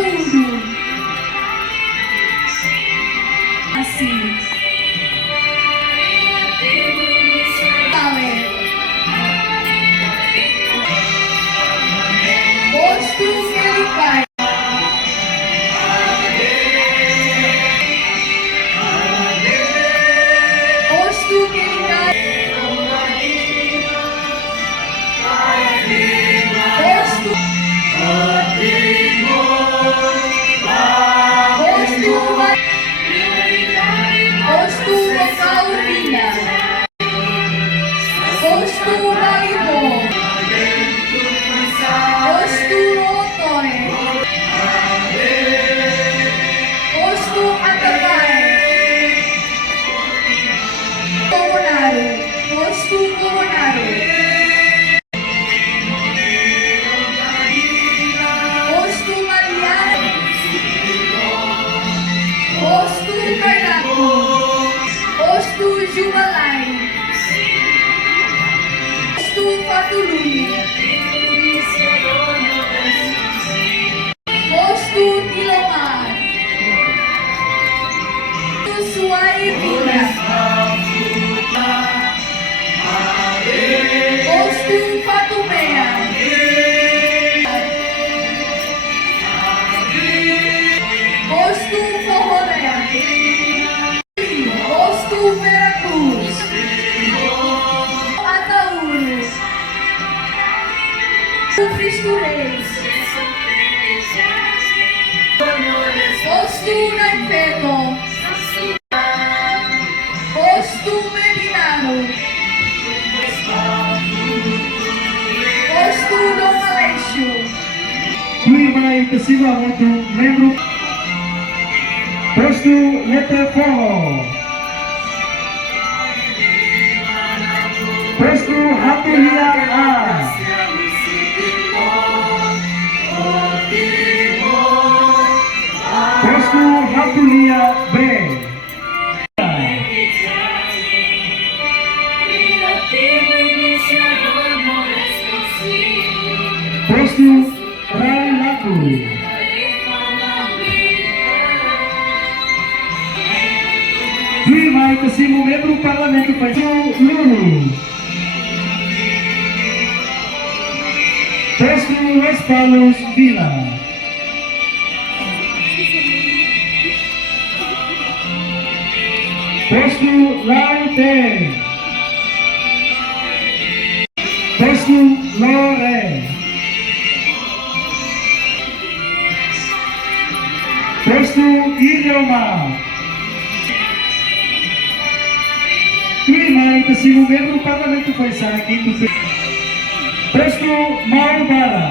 Paudo. Assim. Postu Felipai. Postu Felipai. Postu. Postu Lokal Rina. Postu Raibo. Postu Rotoy. Postu Atagay. Coronado. Postu Coronado. Postu Mariano. Postu Carnaco. Postu Jubalay. Postu Patuluni. Postu Ilomar. Postu Suai Vila. Postu Fatumea. Postu Forroré. Postu Veracruz. Ataúdes. Cristo Reis. Postu Naifeto. Postu Melinaro. Postu Dom Aleixo. Clima intensivamente membro. Postu Leteforro. Postu Hatulia A. Postu Hatulia B. Postu Railaku. Clima intensivamente membro do Parlamentu Lulu. Postu Los Palos Vila. Postu Laute. Postu Lore. Postu Idioma. Clima intensivamente membro do Parlamentu foi aqui do Postu Maubara.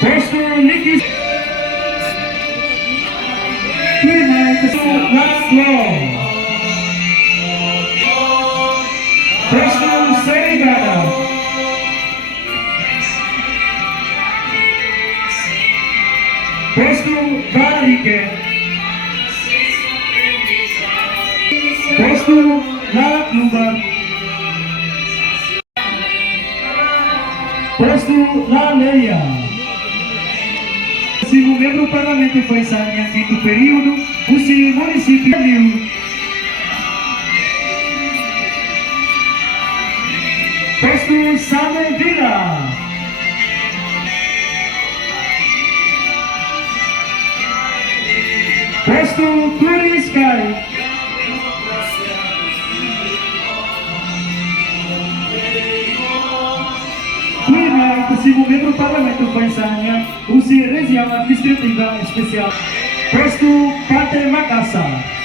Postu Nikis. Clima intensivamente Laslo. Postu Serigada. Postu Barike. Postu Lalak Lubar. Postu Laleia. O membro do Parlamentu foi em quinto período, o munisipiu. Postu Same Vila. Postu Turiskai. Clima intensivamente membro do Parlamentu foi região administrativa especial. Postu Pate Makassar.